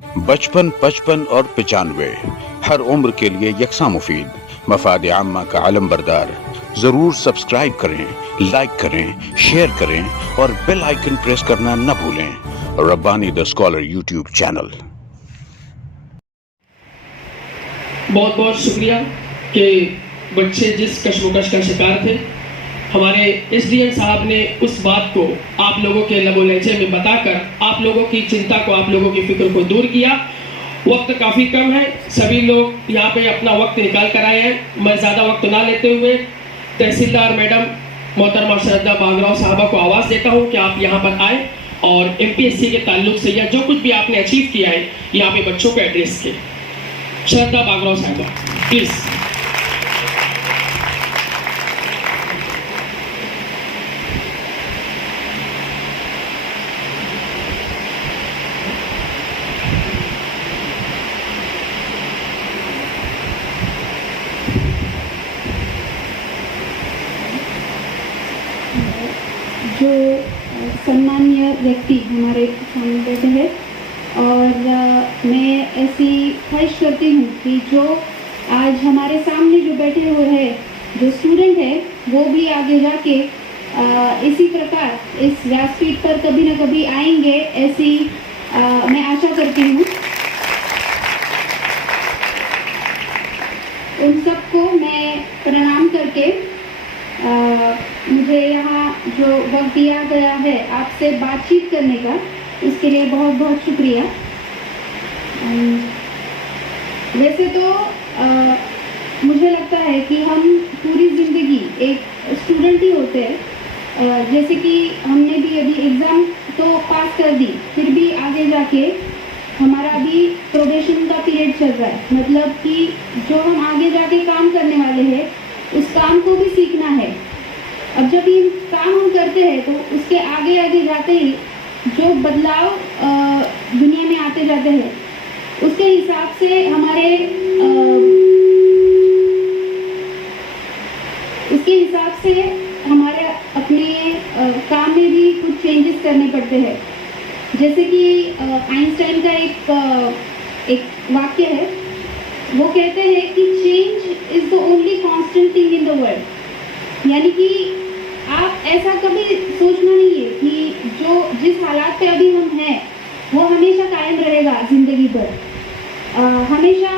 बचपन, 55 और 95 हर उम्र के लिए यकसा मुफीद, मफाद आम्मा का आलम बरदार। जरूर सब्सक्राइब करें, लाइक करें, शेयर करें और बेल आइकन प्रेस करना न भूलें। Rabbani the scholar YouTube channel. बहुत बहुत शुक्रिया कि बच्चे जिस कशमकश का शिकार थे, हमारे एसडीएम साहब ने उस बात को आप लोगों के लबो लहजे में बताकर आप लोगों की चिंता को, आप लोगों की फिक्र को दूर किया। वक्त काफ़ी कम है, सभी लोग यहाँ पे अपना वक्त निकाल कर आए हैं। मैं ज़्यादा वक्त ना लेते हुए तहसीलदार मैडम मोहतरमा श्रद्धा बागराव साहबा को आवाज़ देता हूँ कि आप यहाँ पर आए और एमपीएससी के ताल्लुक से या जो कुछ भी आपने अचीव किया है यहाँ पे बच्चों को एड्रेस किए। श्रद्धा बागराव साहबा प्लीज़। जो सम्मानीय व्यक्ति हमारे सामने बैठे हैं और मैं ऐसी ख्वाहिश करती हूँ कि जो आज हमारे सामने जो बैठे हुए हैं, जो स्टूडेंट है, वो भी आगे जाके इसी प्रकार इस व्यासपीठ पर कभी ना कभी आएंगे, ऐसी मैं आशा करती हूँ। उन सबको मैं प्रणाम करके मुझे यहाँ जो वक्त दिया गया है आपसे बातचीत करने का, उसके लिए बहुत बहुत शुक्रिया। वैसे तो मुझे लगता है कि हम पूरी ज़िंदगी एक स्टूडेंट ही होते हैं। जैसे कि हमने भी अभी एग्ज़ाम तो पास कर दी, फिर भी आगे जाके हमारा अभी प्रोबेशन का पीरियड चल रहा है। मतलब कि जो हम आगे जाके काम करने वाले हैं, उस काम को भी सीखना है। अब जब ये काम हम करते हैं तो उसके आगे आगे जाते ही जो बदलाव दुनिया में आते जाते हैं, उसके हिसाब से हमारे अपने काम में भी कुछ चेंजेस करने पड़ते हैं। जैसे कि आइंस्टाइन का एक वाक्य है, वो कहते हैं कि change is the only constant thing in the world. यानी कि आप ऐसा कभी सोचना नहीं है कि जो जिस हालात पे अभी हम हैं वो हमेशा कायम रहेगा जिंदगी भर। हमेशा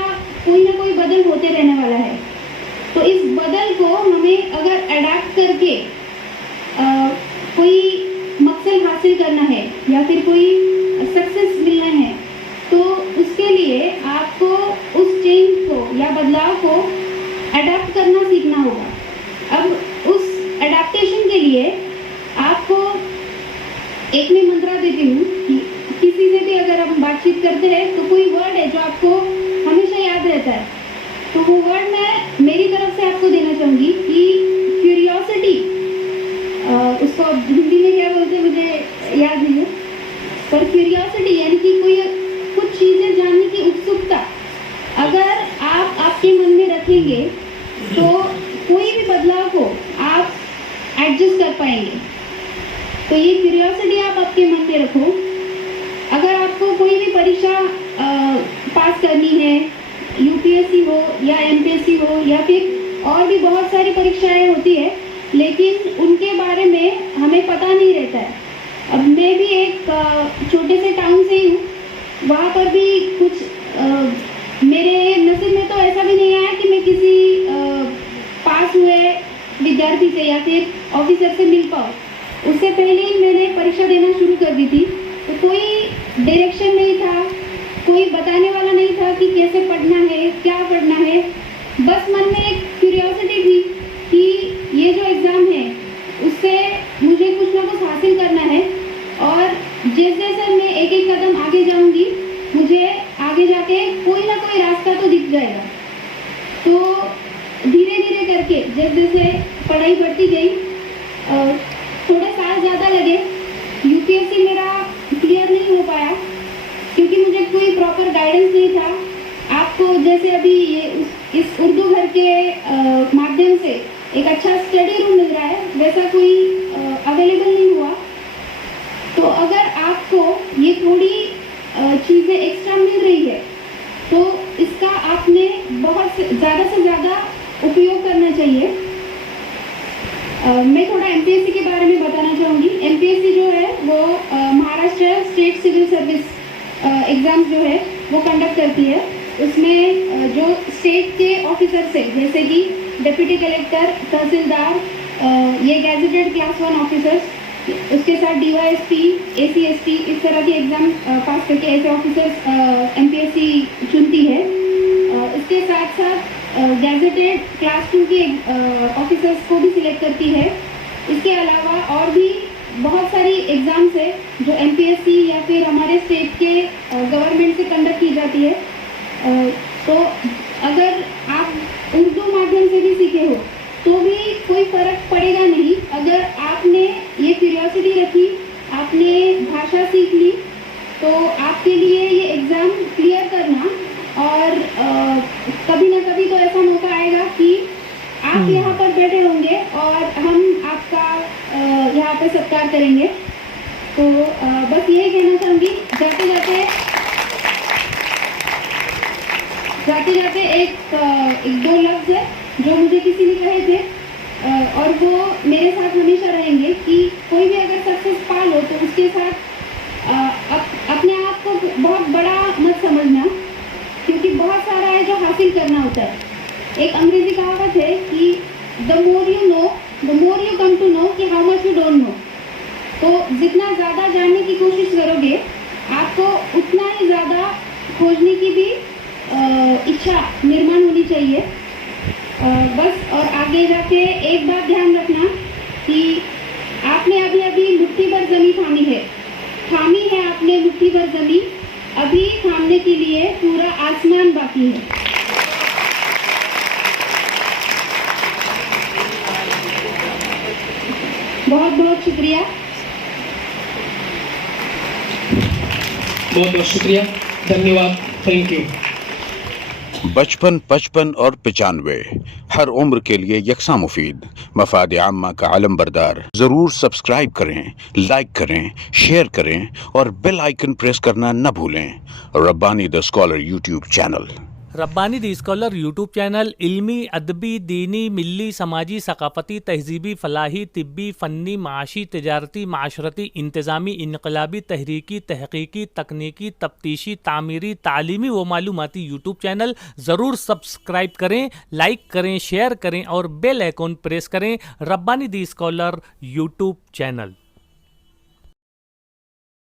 कोई ना कोई बदल होते रहने वाला है। तो इस बदल को हमें अगर अडेप्ट करके कोई मकसद हासिल करना है या फिर कोई सक्सेस मिलना है, तो उसके लिए आपको उस चेंज को या बदलाव को अडेप्ट करना सीखना होगा। अब उस अडेप्टेशन के लिए आपको एक मैं मंत्रा देती हूँ कि किसी से भी अगर हम बातचीत करते हैं तो कोई वर्ड है जो आपको हमेशा याद रहता है, तो वो वर्ड मैं मेरी तरफ से आपको देना चाहूँगी कि क्यूरियोसिटी। उसको हिंदी में क्या बोलते हैं मुझे याद नहीं है, पर क्यूरियोसिटी यानी कि कोई कुछ चीज़ें जानने की उत्सुकता अगर आप आपके मन में रखेंगे तो कोई भी बदलाव को आप एडजस्ट कर पाएंगे। तो ये क्यूरियोसिटी आप आपके मन में रखो। अगर आपको कोई भी परीक्षा पास करनी है, यूपीएससी हो या एमपीएससी हो या फिर और भी बहुत सारी परीक्षाएं होती है, लेकिन उनके बारे में हमें पता नहीं रहता है। अब मैं भी एक छोटे से टाउन से ही हूँ, वहाँ पर भी कुछ मेरे नसीब में तो ऐसा भी नहीं आया कि मैं किसी पास हुए विद्यार्थी से या फिर ऑफिसर से मिल पाऊँ। उससे पहले ही मैंने परीक्षा देना शुरू कर दी थी, तो कोई डायरेक्शन नहीं था, कोई बताने वाला नहीं था कि कैसे पढ़ना है, क्या पढ़ना है। बस मन में एक क्यूरियोसिटी थी कि ये जो एग्ज़ाम है उससे मुझे कुछ ना कुछ हासिल करना है और जैसे जैसे मैं एक एक कदम आगे जाऊंगी, मुझे आगे जाके कोई ना कोई रास्ता तो दिख जाएगा। तो धीरे धीरे करके जैसे जैसे पढ़ाई बढ़ती गई, थोड़े साल ज़्यादा लगे, यूपीएससी मेरा क्लियर नहीं हो पाया क्योंकि मुझे कोई प्रॉपर गाइडेंस नहीं था। आपको जैसे अभी ये इस उर्दू घर के माध्यम से एक अच्छा स्टडी रूम मिल रहा है, वैसा कोई अवेलेबल नहीं हुआ। तो अगर आपको ये थोड़ी चीज़ें एक्स्ट्रा मिल रही है, तो इसका आपने बहुत ज़्यादा से ज़्यादा उपयोग करना चाहिए। मैं थोड़ा एमपीएससी के बारे में बताना चाहूँगी। एमपीएससी जो है वो Maharashtra state civil service exam जो है वो कंडक्ट करती है। उसमें जो स्टेट के ऑफिसर्स है, जैसे कि डिप्टी कलेक्टर, तहसीलदार, ये गैजेटेड क्लास 1 ऑफिसर्स, उसके साथ डीवाईएसपी, एसीएसटी, इस तरह के एग्ज़ाम पास करके ऐसे ऑफिसर्स एमपीएससी चुनती है। इसके साथ साथ गैजेटेड क्लास 2 के ऑफिसर्स को भी सिलेक्ट करती है। इसके अलावा और भी बहुत सारी एग्ज़ाम्स है जो एमपीएससी या फिर हमारे स्टेट के गवर्नमेंट से कंडक्ट की जाती है। तो अगर आप उर्दू माध्यम से भी सीखे हो तो भी कोई फ़र्क पड़ेगा नहीं। अगर आपने ये क्यूरियोसिटी रखी, आपने भाषा सीख ली, तो आपके लिए ये एग्ज़ाम क्लियर करना, और कभी ना कभी तो ऐसा मौका आएगा कि आप यहाँ पर बैठे होंगे और हम आपका यहाँ पे सत्कार करेंगे। तो बस यही कहना चाहूँगी। जाते जाते एक दो लफ्ज़ है जो मुझे किसी ने कहे थे, और वो मेरे साथ हमेशा रहेंगे कि कोई भी अगर सक्सेस पा लो तो उसके साथ अपने आप को बहुत बड़ा मत समझना, क्योंकि बहुत सारा है जो हासिल करना होता है। एक अंग्रेजी कहावत है कि the more you know the more you come to know कि how much you don't know. तो जितना ज़्यादा जानने की कोशिश करोगे, आपको उतना ही ज़्यादा खोजने की भी इच्छा निर्माण होनी चाहिए। बस, और आगे जाके एक बात ध्यान रखना कि आपने अभी मुट्ठी भर ज़मीन थामी है आपने मुट्ठी भर ज़मीन, अभी थामने के लिए पूरा आसमान बाकी है। बहुत बहुत शुक्रिया। बहुत बहुत शुक्रिया, धन्यवाद, थैंक यू। बचपन, 55 और 95 हर उम्र के लिए यकसा मुफीद, मफाद आम्मा का आलम बरदार। ज़रूर सब्सक्राइब करें, लाइक करें, शेयर करें और बेल आइकन प्रेस करना न भूलें। Rabbani the scholar YouTube channel. Rabbani the scholar YouTube channel इल्मी, अदबी, दीनी, मिली, समाजी, सकाफ़ती, तहजीबी, फ़लाही, तिब्बी, फ़न्नी, माशी, तिजारती, माशरती, इंतज़ामी, इनकलाबी, तहरीकी, तहक़ीक़ी, तकनीकी, तफ्तीशी, तामीरी, तालीमी व मालूमाती यूट्यूब चैनल। ज़रूर सब्सक्राइब करें, लाइक करें, शेयर करें और बेल आइकन प्रेस करें। Rabbani the scholar YouTube channel.